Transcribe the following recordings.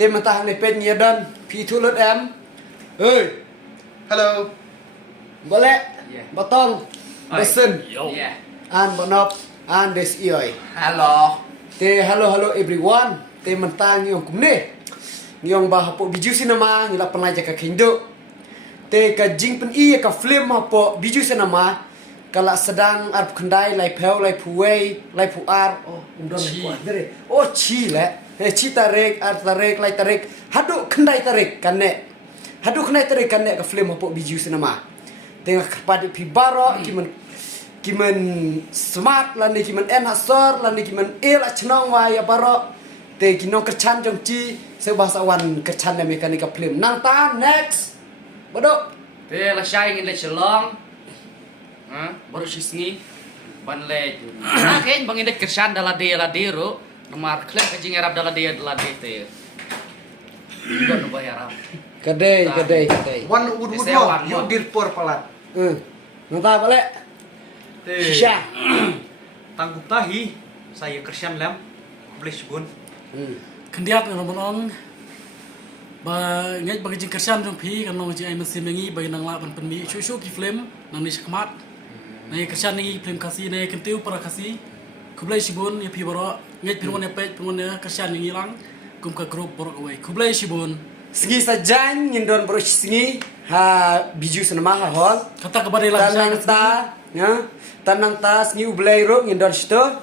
Tem mentah ni pen nyedan P2 M. Hey. Hello. Boleh? Yeah. Batong. Listen. Yeah. And banop and this ioi. Hello. Te hello everyone. Te mentah nyong kumne. Nyong bah po biju sinama ngila penaja ka kindo. Te ka jing pen i ka film po biju sinama kala sedang arp kendai lai peu lai puwei lai puar oh undon lai puar dere oh chi le chi tarik ar tarik lai tarik hadu kendai tarik kane hadu kendai tarik kane ka film po biju sinama tengah kapadi pi baro kimen smart lani kimen en hasor lani kimen el achnong wa ya baro te kinong kerchan jong chi se bahasa wan kerchan le mekanika film nang ta next bodo Te la shai ngin le chelong. Baru sisngi ban le. Ken bangin de kersan dala de ro. Nomar klem kajing arab dala de te. Don bayar arab. kadai One wood no. You dir por palat. nang ta bale shisha Tanggup tahi. Saya kersian lam. Blish bun. Kendiat ngomong ngay bagi jing kersan jong pi kan nong jing ai mesin mengi bagi nang la ban penmi shu ki film nang ni sakmat nay kersan ni film kasi nay kentiu para kasi kublai sibun ya pi boro ngay pirwan ya page pirwan ya kersan ni lang kum ka group boro away kublai sibun segi sajan ngindon bro singi ha biju senama ha hol kata kepada lah tanang ta ya tanang ta singi ublai ro ngindon sto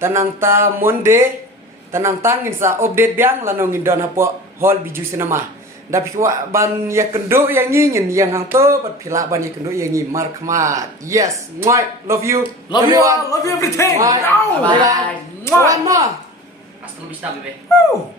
tanang ta monde tanang ta ngin sa update biang lanong ngindon apo hol biju senama dapi wa ban ya kendo yang ngin yang hang to pat phila ban ya kendo yang ngi markmat yes moi love you love you everything bye bye Bye. one more Hasta la vista, bebé. Woo.